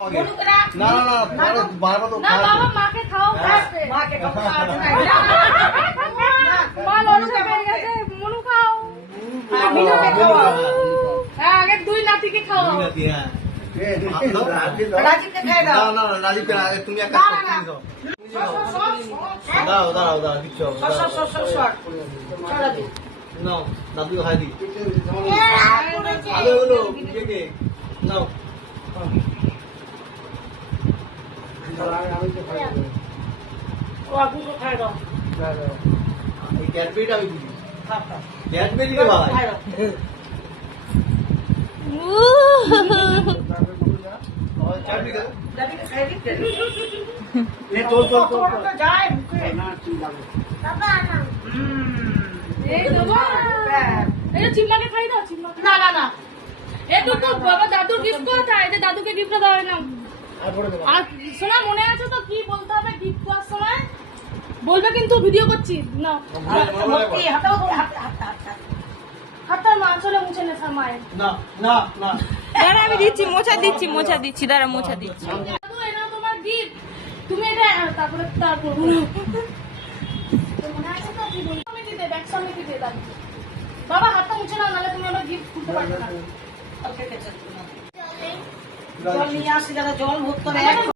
না না না বাবা তো না বাবা মাকে খাও মাকে খাও মা লড়ুকে পেয়ে গেছে মনু খাও মিনুকে খাও হ্যাঁ আগে দুই নাতিকে খাও দুই নাতি হ্যাঁ রাজীবকে খাই দাও না না রাজীবকে আগে তুমি এক কাজ করো দাও দাও দাও দিচ্ছো নাও দাদু খাই দি আগে হলো কে নাও ও আপু को खाए दो ये कैडबेरी अभी भी कैडबेरी के भाई और चाय भी दो दादी के खाए दी ले तोड़ जाए मुके ना चिल्ला पापा ना ए दो ए चिम्मा के खाई दो चिम्मा ना ना ना ए तू तो बाबा दादू गिफ्ट को था ये दादू के गिफ्ट दाও না আর শোনা মনে আছে তো কি বলতে হবে গিফট করার সময় বলবে কিন্তু ভিডিও করছি না হাতটা মা চলে মুছে নে সময় না না না দাঁড়া আমি দিচ্ছি মোছা দিচ্ছি দাঁড়া মোছা দিচ্ছি এটা তোমার গিফট তুমি এটা তারপরে মনে আছে তো কি বলতে আমি দিতে ব্যাগ সামনে দিতে দাও বাবা হাতটা মুছে নাও নালে তুমি আমার গিফট খুলতে পারবে না ওকে জল নিয়ে আসি দাদা জল ভর্তি করে